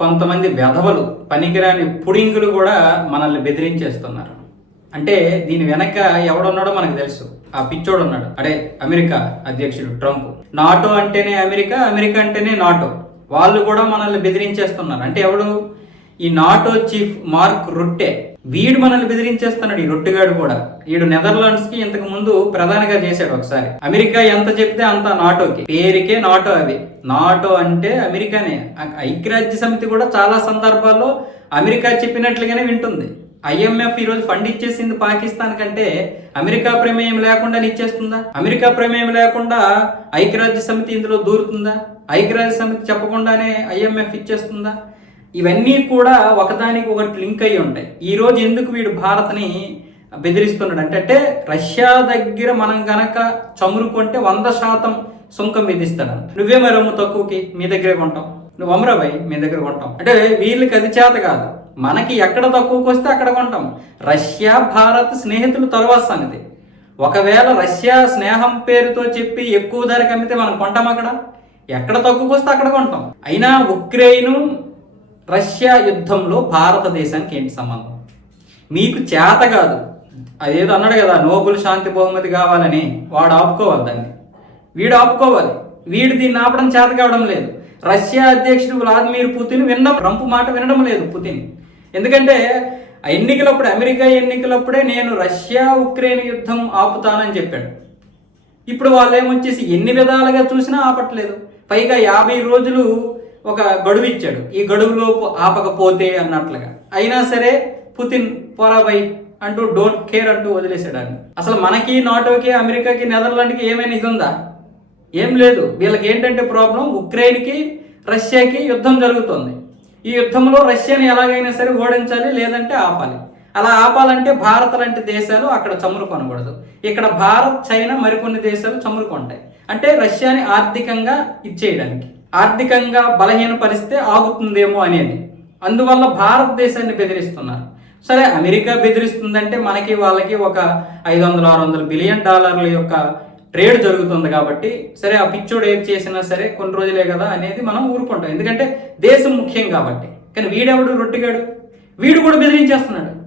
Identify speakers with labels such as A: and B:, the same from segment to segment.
A: కొంతమంది వెధవలు పనికిరాని పుడింగులు కూడా మనల్ని బెదిరించేస్తున్నారు. అంటే దీని వెనక ఎవడున్నాడో మనకు తెలుసు. ఆ పిచ్చోడు ఉన్నాడు అడే అమెరికా అధ్యక్షుడు ట్రంప్. నాటో అంటేనే అమెరికా అమెరికా అంటేనే నాటో. వాళ్ళు కూడా మనల్ని బెదిరించేస్తున్నారు. అంటే ఎవడు? ఈ నాటో చీఫ్ మార్క్ రుట్టే. వీడు మనల్ని బెదిరించేస్తున్నాడు ఈ రొట్టుగాడు కూడా. వీడు నెదర్లాండ్స్కి ఇంతకు ముందు ప్రధానిగా చేశాడు ఒకసారి. అమెరికా ఎంత చెప్తే అంత నాటోకి. పేరుకే నాటో అవి. నాటో అంటే అమెరికానే. ఐక్యరాజ్య సమితి కూడా చాలా సందర్భాల్లో అమెరికా చెప్పినట్లుగానే వింటుంది. ఐఎంఎఫ్ ఈ రోజు ఫండ్ ఇచ్చేసింది పాకిస్తాన్ కంటే అమెరికా ప్రమేయం లేకుండా ఇచ్చేస్తుందా? అమెరికా ప్రమేయం లేకుండా ఐక్యరాజ్య సమితి ఇందులో దూరుతుందా? ఐక్యరాజ్య సమితి చెప్పకుండానే ఐఎంఎఫ్ ఇచ్చేస్తుందా? ఇవన్నీ కూడా ఒకదానికి ఒకటి లింక్ అయి ఉంటాయి. ఈ రోజు ఎందుకు వీడు భారత్ని బెదిరిస్తున్నాడు అంటే అంటే రష్యా దగ్గర మనం గనక చమురు కొంటే వంద శాతం సుంకం విధిస్తాడు నువ్వే మరమ్ము తక్కువకి? మీ దగ్గరే కొంటాం. నువ్వు అమరాబాయి మీ దగ్గర కొంటాం. అంటే వీళ్ళకి అది చేత కాదు. మనకి ఎక్కడ తక్కువకి వస్తే అక్కడ కొంటాం. రష్యా భారత్ స్నేహితులు తర్వాత సంగతి. ఒకవేళ రష్యా స్నేహం పేరుతో చెప్పి ఎక్కువ ధరకు అమ్మితే మనం కొంటాం అక్కడ? ఎక్కడ తక్కువకి వస్తే అక్కడ కొంటాం. అయినా ఉక్రెయిన్ రష్యా యుద్ధంలో భారతదేశానికి ఏంటి సంబంధం? మీకు చేత కాదు. అదేదో అన్నాడు కదా నోబుల్ శాంతి బహుమతి కావాలని. వాడు ఆపుకోవాలి దాన్ని. వీడు ఆపుకోవాలి. వీడు దీన్ని ఆపడం చేత కావడం లేదు. రష్యా అధ్యక్షుడు వ్లాదిమిర్ పుతిన్ వినడం ట్రంప్ మాట వినడం లేదు పుతిన్. ఎందుకంటే ఆ ఎన్నికలప్పుడు అమెరికా ఎన్నికలప్పుడే నేను రష్యా ఉక్రెయిన్ యుద్ధం ఆపుతానని చెప్పాడు. ఇప్పుడు వాళ్ళు ఏమొచ్చేసి ఎన్ని విధాలుగా చూసినా ఆపట్లేదు. పైగా యాభై రోజులు ఒక గడువు ఇచ్చాడు ఈ గడువులోపు ఆపకపోతే అన్నట్లుగా. అయినా సరే పుతిన్ పోరాబై అంటూ డోంట్ కేర్ అంటూ వదిలేశాడు ఆయన. అసలు మనకి నాటోకి అమెరికాకి నెదర్లాండ్కి ఏమైనా ఇది ఉందా? ఏం లేదు. వీళ్ళకి ఏంటంటే ప్రాబ్లం? ఉక్రెయిన్కి రష్యాకి యుద్ధం జరుగుతుంది. ఈ యుద్ధంలో రష్యాని ఎలాగైనా సరే ఓడించాలి లేదంటే ఆపాలి. అలా ఆపాలంటే భారత్ లాంటి దేశాలు అక్కడ చమురు కొనకూడదు. ఇక్కడ భారత్ చైనా మరికొన్ని దేశాలు చమురు కొంటాయి. అంటే రష్యాని ఆర్థికంగా ఇచ్చేయడానికి. ఆర్థికంగా బలహీనపరిస్తే ఆగుతుందేమో అనేది. అందువల్ల భారతదేశాన్ని బెదిరిస్తున్నారు. సరే అమెరికా బెదిరిస్తుందంటే మనకి వాళ్ళకి ఒక ఐదు వందల ఆరు వందల బిలియన్ డాలర్ల యొక్క ట్రేడ్ జరుగుతుంది కాబట్టి సరే ఆ పిచ్చోడు ఏది చేసినా సరే కొన్ని రోజులే కదా అనేది మనం ఊరుకుంటాం. ఎందుకంటే దేశం ముఖ్యం కాబట్టి. కానీ వీడెవడు? రొట్టిగాడు. వీడు కూడా బెదిరించేస్తున్నాడు.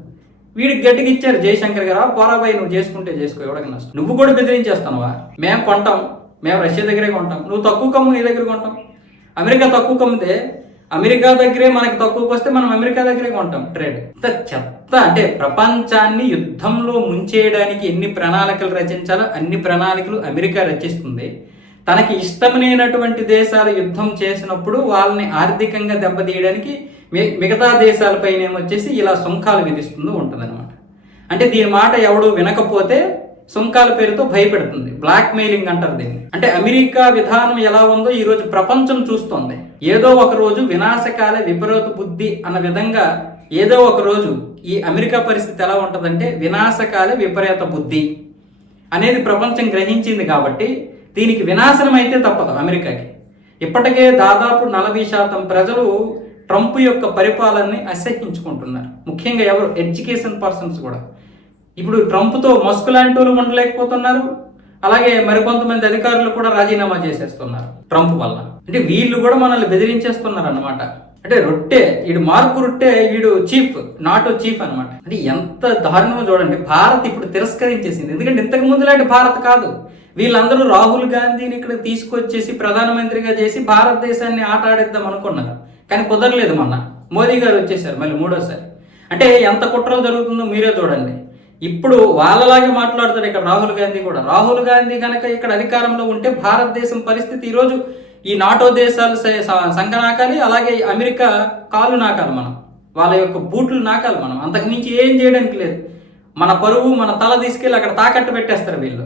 A: వీడికి గట్టిగా ఇచ్చారు జయశంకర్ గారు పోరాబాయి నువ్వు చేసుకుంటే చేసుకో ఎవరికి నష్టం? నువ్వు కూడా బెదిరించేస్తున్నావా? మేము కొంటాం. మేము రష్యా దగ్గరే కొంటాం. నువ్వు తక్కువ కమ్ము నీ దగ్గర కొంటాం. అమెరికా తక్కువ కమ్మితే అమెరికా దగ్గరే మనకి తక్కువకి వస్తే మనం అమెరికా దగ్గరే కొంటాం ట్రేడ్. ఇంత చెత్త అంటే ప్రపంచాన్ని యుద్ధంలో ముంచేయడానికి ఎన్ని ప్రణాళికలు రచించాలో అన్ని ప్రణాళికలు అమెరికా రచిస్తుంది. తనకి ఇష్టమైనటువంటి దేశాలు యుద్ధం చేసినప్పుడు వాళ్ళని ఆర్థికంగా దెబ్బతీయడానికి మిగతా దేశాలపైన ఏమొచ్చేసి ఇలా సుంకాలు విధిస్తూ ఉంటుందన్నమాట. అంటే దీని మాట ఎవడు వినకపోతే సుంకాల పేరుతో భయపెడుతుంది. బ్లాక్ మెయిలింగ్ అంటారు దీన్ని. అంటే అమెరికా విధానం ఎలా ఉందో ఈ రోజు ప్రపంచం చూస్తోంది. ఏదో ఒక రోజు వినాశకాల విపరీత బుద్ధి అన్న విధంగా ఏదో ఒక రోజు ఈ అమెరికా పరిస్థితి ఎలా ఉంటుందంటే వినాశకాల విపరీత బుద్ధి అనేది ప్రపంచం గ్రహించింది కాబట్టి దీనికి వినాశనం అయితే తప్పదు అమెరికాకి. ఇప్పటికే దాదాపు నలభై శాతం ప్రజలు ట్రంప్ యొక్క పరిపాలనని అసహించుకుంటున్నారు ముఖ్యంగా ఎవరు? ఎడ్యుకేషన్ పర్సన్స్ కూడా. ఇప్పుడు ట్రంప్తో మస్క్ లాంటి వాళ్ళు ఉండలేకపోతున్నారు. అలాగే మరికొంతమంది అధికారులు కూడా రాజీనామా చేసేస్తున్నారు ట్రంప్ వల్ల. అంటే వీళ్ళు కూడా మనల్ని బెదిరించేస్తున్నారు అనమాట అంటే రొట్టె వీడు మార్కు రొట్టె వీడు చీఫ్ నాటో చీఫ్ అనమాట అంటే ఎంత దారుణమో చూడండి. భారత్ ఇప్పుడు తిరస్కరించేసింది. ఎందుకంటే ఇంతకు ముందు లాంటి భారత్ కాదు. వీళ్ళందరూ రాహుల్ గాంధీని ఇక్కడ తీసుకొచ్చేసి ప్రధానమంత్రిగా చేసి భారతదేశాన్ని ఆట ఆడిద్దాం అనుకున్నారు. కానీ కుదరలేదు మొన్న. మోదీ గారు వచ్చేసారు మళ్ళీ మూడోసారి. అంటే ఎంత కుట్రలు జరుగుతుందో మీరే చూడండి. ఇప్పుడు వాళ్ళలాగే మాట్లాడుతాడు ఇక్కడ రాహుల్ గాంధీ కూడా. రాహుల్ గాంధీ కనుక ఇక్కడ అధికారంలో ఉంటే భారతదేశం పరిస్థితి ఈరోజు ఈ నాటో దేశాలు సంఘ నాకాలి అలాగే అమెరికా కాలు నాకాలి మనం. వాళ్ళ యొక్క బూట్లు నాకాలి మనం. అంతకు మించి ఏం చేయడానికి లేదు. మన పరువు మన తల తీసుకెళ్ళి అక్కడ తాకట్టు పెట్టేస్తారు వీళ్ళు.